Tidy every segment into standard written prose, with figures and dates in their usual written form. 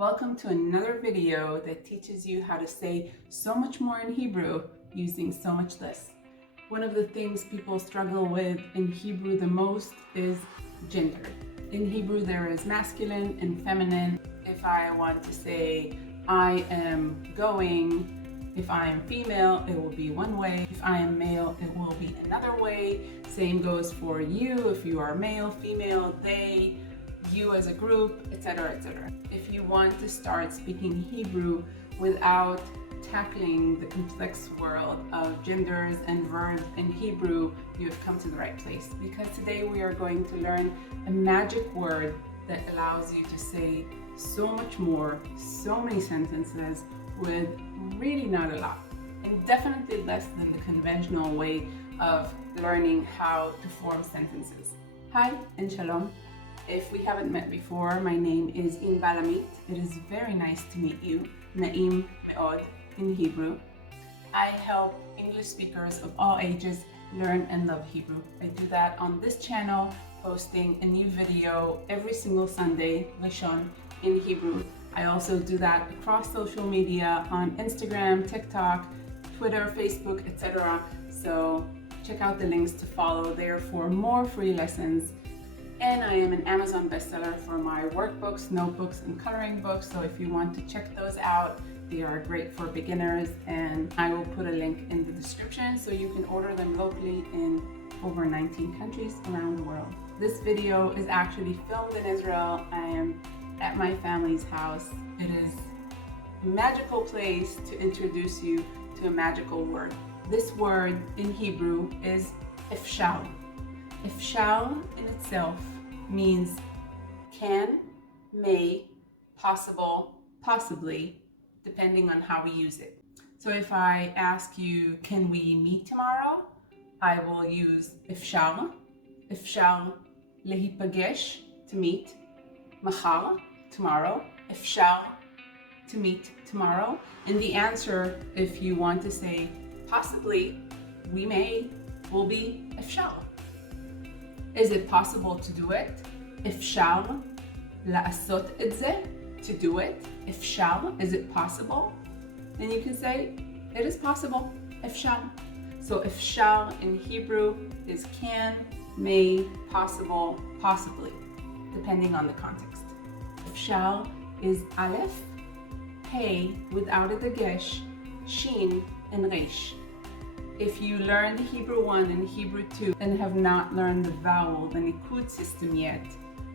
Welcome to another video that teaches you how to say so much more in Hebrew using so much less. One of the things people struggle with in Hebrew the most is gender. In Hebrew there is masculine and feminine. If I want to say I am going, if I am female, it will be one way. If I am male, it will be another way. Same goes for you, if you are male, female, they, you as a group, etc., etc. If you want to start speaking Hebrew without tackling the complex world of genders and verbs in Hebrew, you have come to the right place, because today we are going to learn a magic word that allows you to say so much more, so many sentences with really not a lot, and definitely less than the conventional way of learning how to form sentences. Hi and shalom. If we haven't met before, my name is Inbal. It is very nice to meet you. Naim me'od in Hebrew. I help English speakers of all ages learn and love Hebrew. I do that on this channel, posting a new video every single Sunday, Rishon, in Hebrew. I also do that across social media on Instagram, TikTok, Twitter, Facebook, etc. So check out the links to follow there for more free lessons. And I am an Amazon bestseller for my workbooks, notebooks, and coloring books. So if you want to check those out, they are great for beginners, and I will put a link in the description so you can order them locally in over 19 countries around the world. This video is actually filmed in Israel. I am at my family's house. It is a magical place to introduce you to a magical word. This word in Hebrew is Efshar. Efshar in itself means can, may, possible, possibly, depending on how we use it. So if I ask you, can we meet tomorrow? I will use Efshar. Efshar lehipagesh, to meet. Machar, tomorrow. Efshar, to meet tomorrow. And the answer, if you want to say possibly, we may, will be Efshar. Is it possible to do it? Efshar לעשות את זה, to do it. Efshar, is it possible? Then you can say, it is possible. Efshar. So Efshar in Hebrew is can, may, possible, possibly, depending on the context. Efshar is aleph, hey without a dagesh, shin, and resh. If you learned Hebrew 1 and Hebrew 2 and have not learned the vowel, the nikud system yet,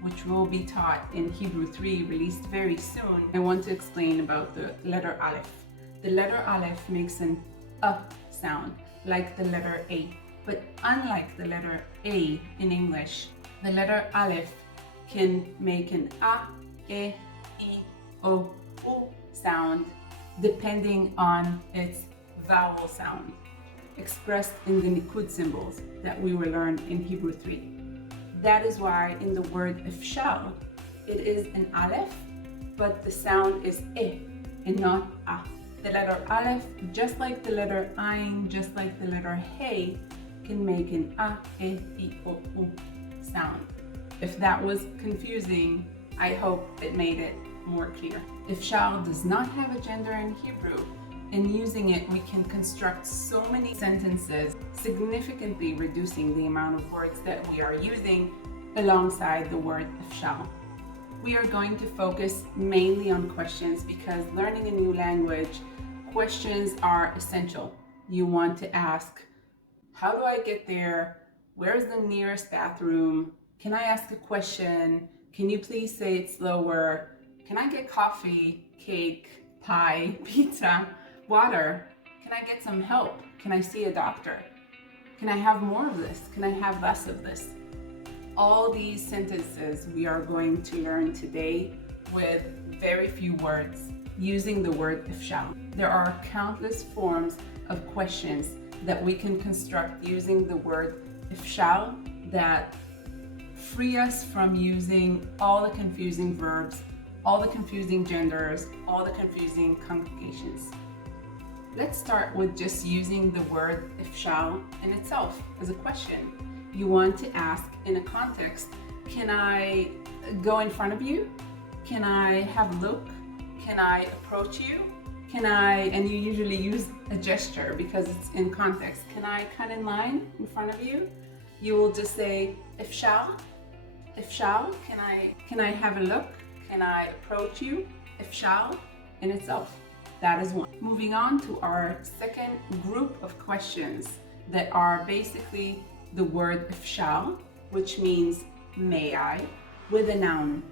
which will be taught in Hebrew 3, released very soon, I want to explain about the letter Aleph. The letter Aleph makes an sound, like the letter A. But unlike the letter A in English, the letter Aleph can make an e, I, o, u sound, depending on its vowel sound, expressed in the nikud symbols that we will learn in Hebrew 3. That is why in the word Efshar, it is an aleph, but the sound is e and not a. The letter aleph, just like the letter ein, just like the letter hey, can make an a, e, I, o, u sound. If that was confusing, I hope it made it more clear. Efshar does not have a gender in Hebrew. And using it, we can construct so many sentences, significantly reducing the amount of words that we are using alongside the word Efshar. We are going to focus mainly on questions, because learning a new language, questions are essential. You want to ask, how do I get there? Where's the nearest bathroom? Can I ask a question? Can you please say it slower? Can I get coffee, cake, pie, pizza? Water? Can I get some help? Can I see a doctor? Can I have more of this? Can I have less of this? All these sentences we are going to learn today with very few words, using the word Efshar. There are countless forms of questions that we can construct using the word Efshar that free us from using all the confusing verbs, all the confusing genders, all the confusing conjugations. Let's start with just using the word Efshar in itself as a question. You want to ask in a context, can I go in front of you? Can I have a look? Can I approach you? Can I, and you usually use a gesture because it's in context. Can I cut in line in front of you? You will just say, Efshar, Efshar, can I have a look? Can I approach you? Efshar in itself. That is one. Moving on to our second group of questions that are basically the word Efshar, which means may I, with a noun.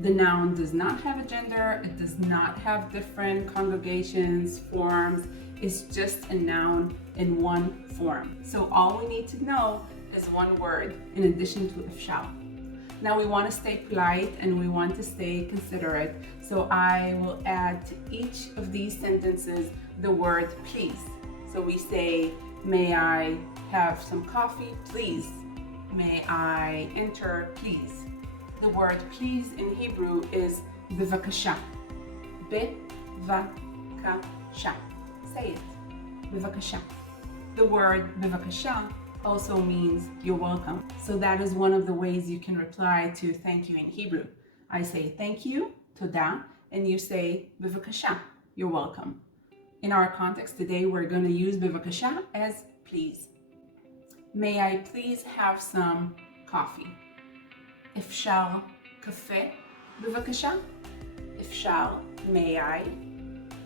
The noun does not have a gender, it does not have different conjugations, forms, it's just a noun in one form. So all we need to know is one word in addition to Efshar. Now we want to stay polite and we want to stay considerate, so I will add to each of these sentences the word please. So we say, may I have some coffee, please? May I enter, please? The word please in Hebrew is bevakasha. Bevakasha. Say it. Bevakasha. The word bevakasha also means you're welcome. So that is one of the ways you can reply to thank you in Hebrew. I say thank you, toda, and you say bevakasha, you're welcome. In our context today, we're going to use bevakasha as please. May I please have some coffee? Efshar קפה, בבקשה. Efshar, may I?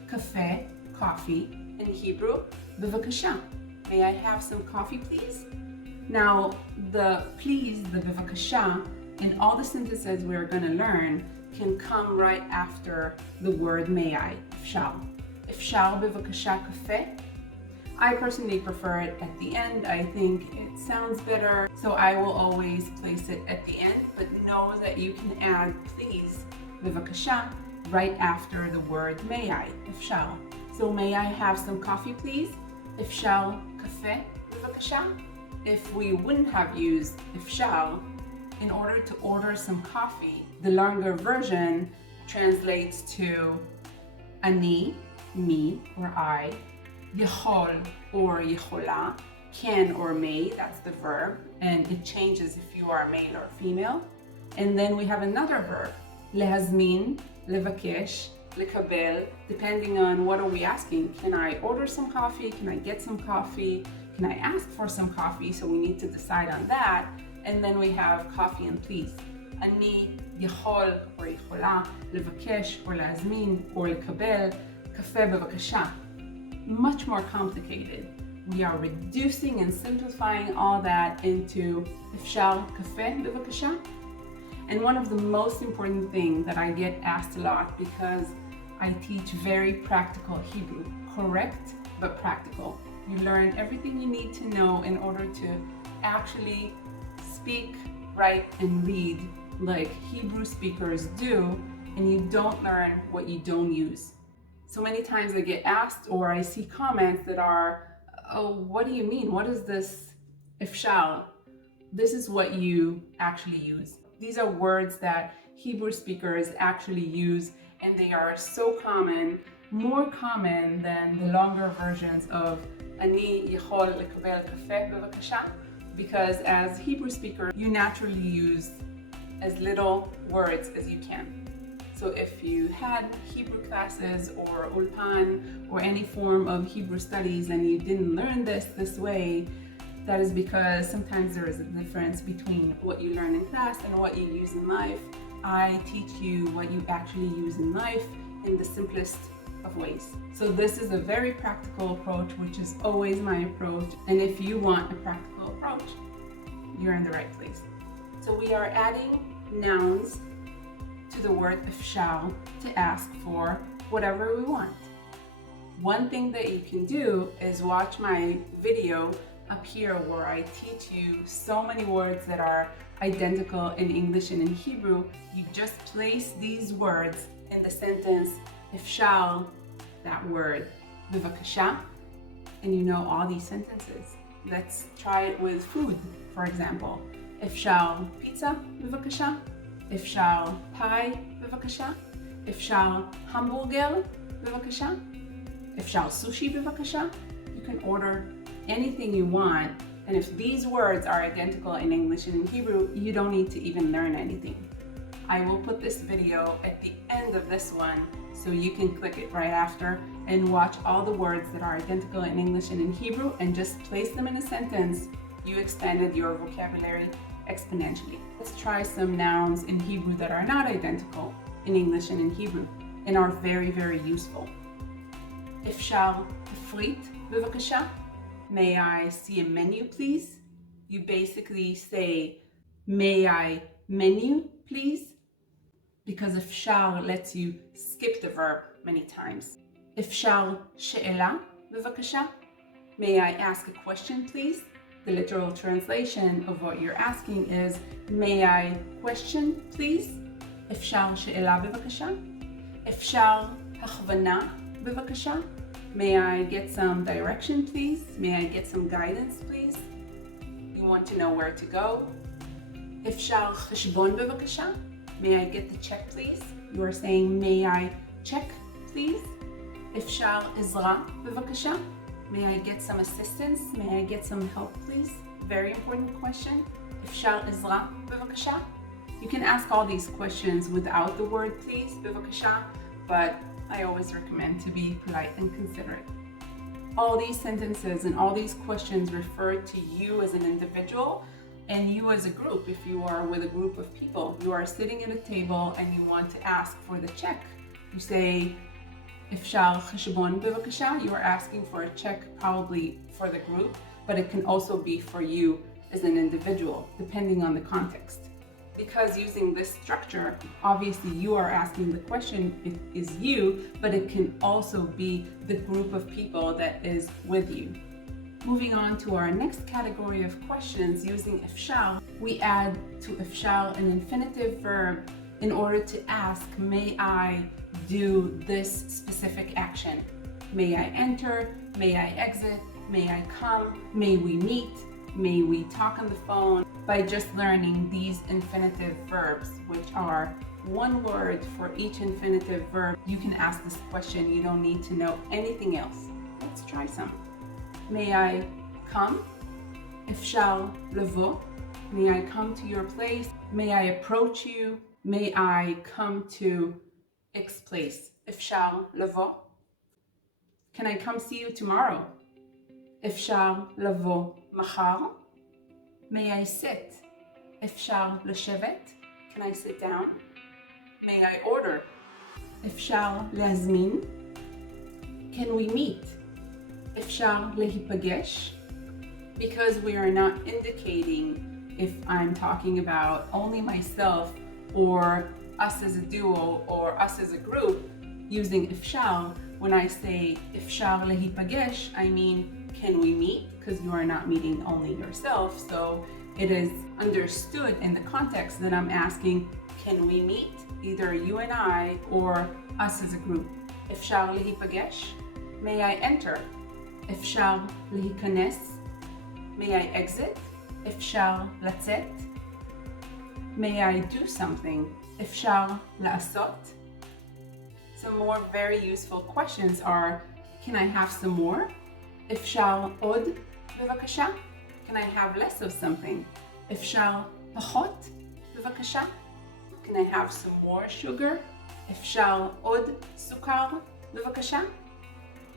קפה, coffee. In Hebrew, bevakasha. May I have some coffee, please? Now, the please, the bevakasha, in all the sentences we're going to learn can come right after the word may I, Efshar. Efshar, bevakasha, קפה. I personally prefer it at the end. I think it sounds better, so I will always place it at the end, but know that you can add please, bevakasha, right after the word may I, Efshar. So may I have some coffee, please? Efshar kafe, bevakasha. If we wouldn't have used Efshar, in order to order some coffee, the longer version translates to ani, me or I, יכול or יכולה, can or may, that's the verb, and it changes if you are male or female. And then we have another verb, להזמין, לבקש, לקבל, depending on what are we asking. Can I order some coffee? Can I get some coffee? Can I ask for some coffee? So we need to decide on that. And then we have coffee and please. אני יכול or יכולה, לבקש or להזמין or לקבל, קפה בבקשה. Much more complicated. We are reducing and simplifying all that into Efshar kafe bevakasha. And one of the most important things that I get asked a lot, because I teach very practical Hebrew, correct but practical. You learn everything you need to know in order to actually speak, write, and read like Hebrew speakers do, and you don't learn what you don't use. So many times I get asked or I see comments that are, oh, what do you mean? What is this Efshar? This is what you actually use. These are words that Hebrew speakers actually use, and they are so common, more common than the longer versions of אני יכול לקבל קפה בבקשה, because as Hebrew speaker, you naturally use as little words as you can. So if you had Hebrew classes or ulpan or any form of Hebrew studies and you didn't learn this way, that is because sometimes there is a difference between what you learn in class and what you use in life. I teach you what you actually use in life in the simplest of ways. So this is a very practical approach, which is always my approach. And if you want a practical approach, you're in the right place. So we are adding nouns to the word Efshar to ask for whatever we want. One thing that you can do is watch my video up here where I teach you so many words that are identical in English and in Hebrew. You just place these words in the sentence Efshar, that word, bevakasha, and you know all these sentences. Let's try it with food, for example. Efshar pizza, bevakasha. Efshar pie, bevakasha. Efshar hamburger, bevakasha. Efshar sushi, bevakasha. You can order anything you want, and if these words are identical in English and in Hebrew, you don't need to even learn anything. I will put this video at the end of this one so you can click it right after and watch all the words that are identical in English and in Hebrew and just place them in a sentence. You expanded your vocabulary exponentially. Let's try some nouns in Hebrew that are not identical in English and in Hebrew and are very, very useful. אפשר תפריט בבקשה? May I see a menu, please? You basically say, may I menu, please? Because אפשר lets you skip the verb many times. אפשר שאלה בבקשה? May I ask a question, please? The literal translation of what you're asking is, may I question, please? אפשר שאלה בבקשה? אפשר הכוונה בבקשה? May I get some direction, please? May I get some guidance, please? You want to know where to go? אפשר חשבון בבקשה? May I get the check, please? You are saying, may I check, please? אפשר עזרה בבקשה? May I get some assistance? May I get some help, please? Very important question. אפשר עזרה בבקשה? You can ask all these questions without the word please, בבקשה, but I always recommend to be polite and considerate. All these sentences and all these questions refer to you as an individual and you as a group. If you are with a group of people, you are sitting at a table and you want to ask for the check. You say, אפשר חשבון בבקשה? You are asking for a check probably for the group, but it can also be for you as an individual, depending on the context. Because using this structure, obviously you are asking the question, it is you, but it can also be the group of people that is with you. Moving on to our next category of questions using Efshar, we add to Efshar an infinitive verb in order to ask, may I do this specific action? May I enter? May I exit? May I come? May we meet? May we talk on the phone? By just learning these infinitive verbs, which are one word for each infinitive verb, you can ask this question. You don't need to know anything else. Let's try some. May I come? אפשר לבוא? May I come to your place? May I approach you? May I come to X place? אפשר לבוא? Can I come see you tomorrow? אפשר לבוא מחר? May I sit? אפשר לשבת? Can I sit down? May I order? אפשר להזמין? Can we meet? אפשר להיפגש? Because we are not indicating if I'm talking about only myself or us as a duo or us as a group using אפשר. When I say אפשר להיפגש, I mean, can we meet? Because you are not meeting only yourself. So it is understood in the context that I'm asking, can we meet? Either you and I or us as a group. אפשר להיפגש? May I enter? אפשר להיכנס? May I exit? אפשר לצאת? May I do something? אפשר לעשות? Some more very useful questions are, can I have some more? אפשר עוד בבקשה? Can I have less of something? אפשר פחות בבקשה? Can I have some more sugar? אפשר עוד סוכר בבקשה?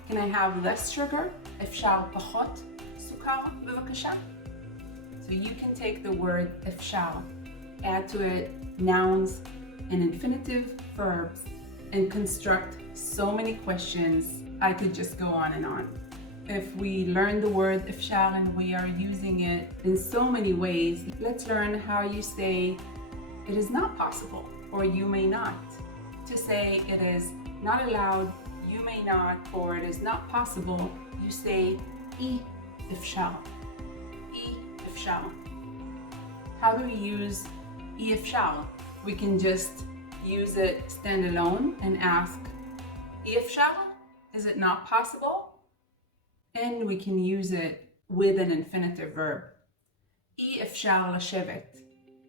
Can I have less sugar? אפשר פחות סוכר בבקשה? So you can take the word אפשר, add to it nouns and infinitive verbs, and construct so many questions. I could just go on and on. If we learn the word efshar and we are using it in so many ways, let's learn how you say it is not possible or you may not. To say it is not allowed, you may not, or it is not possible, you say I efshar. I efshar. How do we use I efshar? We can just use it standalone and ask I efshar? Is it not possible? And we can use it with an infinitive verb. אי אפשר לשבת.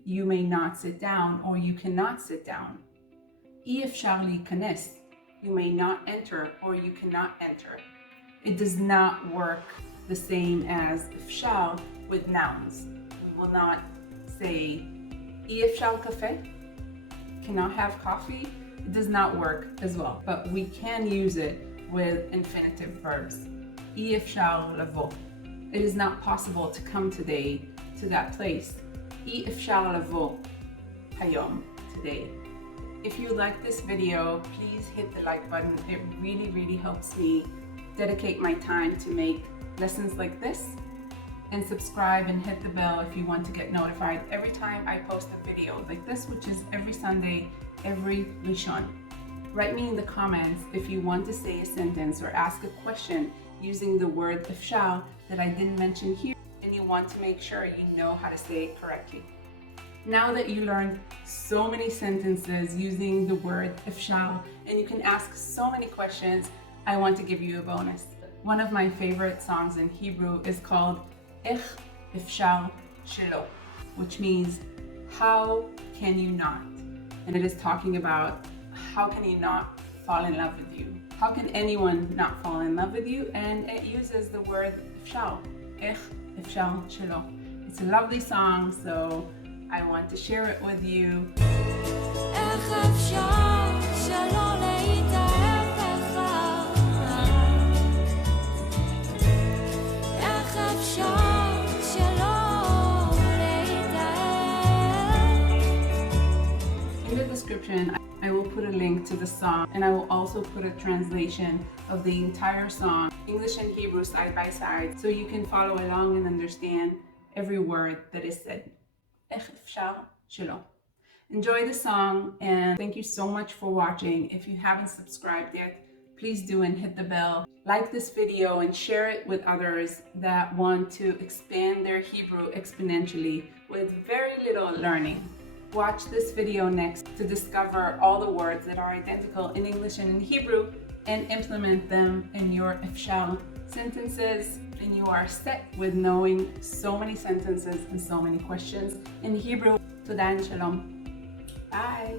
You may not sit down or you cannot sit down. אי אפשר להיכנס. You may not enter or you cannot enter. It does not work the same as אפשר with nouns. We will not say אי אפשר קפה. Cannot have coffee. it does not work as well, but we can use it with infinitive verbs. אי אפשר לבוא. It is not possible to come today to that place. אי אפשר לבוא היום, today. If you like this video, please hit the like button. It really helps me dedicate my time to make lessons like this. And subscribe and hit the bell if you want to get notified every time I post a video like this, which is every Sunday, every Rishon. Write me in the comments if you want to say a sentence or ask a question using the word Efshar that I didn't mention here, and you want to make sure you know how to say it correctly. Now that you learned so many sentences using the word Efshar and you can ask so many questions, I want to give you a bonus. One of my favorite songs in Hebrew is called איך אפשר שלא, which means how can you not? And it is talking about how can you not fall in love with you? How can anyone not fall in love with you? And it uses the word אפשר, איך אפשר שלא. It's a lovely song, so I want to share it with you. איך אפשר שלא להתאהב בך? איך אפשר שלא להתאהב? In the description, I will put a link to the song, and I will also put a translation of the entire song, English and Hebrew side by side, so you can follow along and understand every word that is said. איך אפשר שלא. Enjoy the song, and thank you so much for watching. If you haven't subscribed yet, please do and hit the bell. Like this video and share it with others that want to expand their Hebrew exponentially with very little learning. Watch this video next to discover all the words that are identical in English and in Hebrew and implement them in your Efshar sentences, and you are set with knowing so many sentences and so many questions in Hebrew. Toda and shalom. Bye.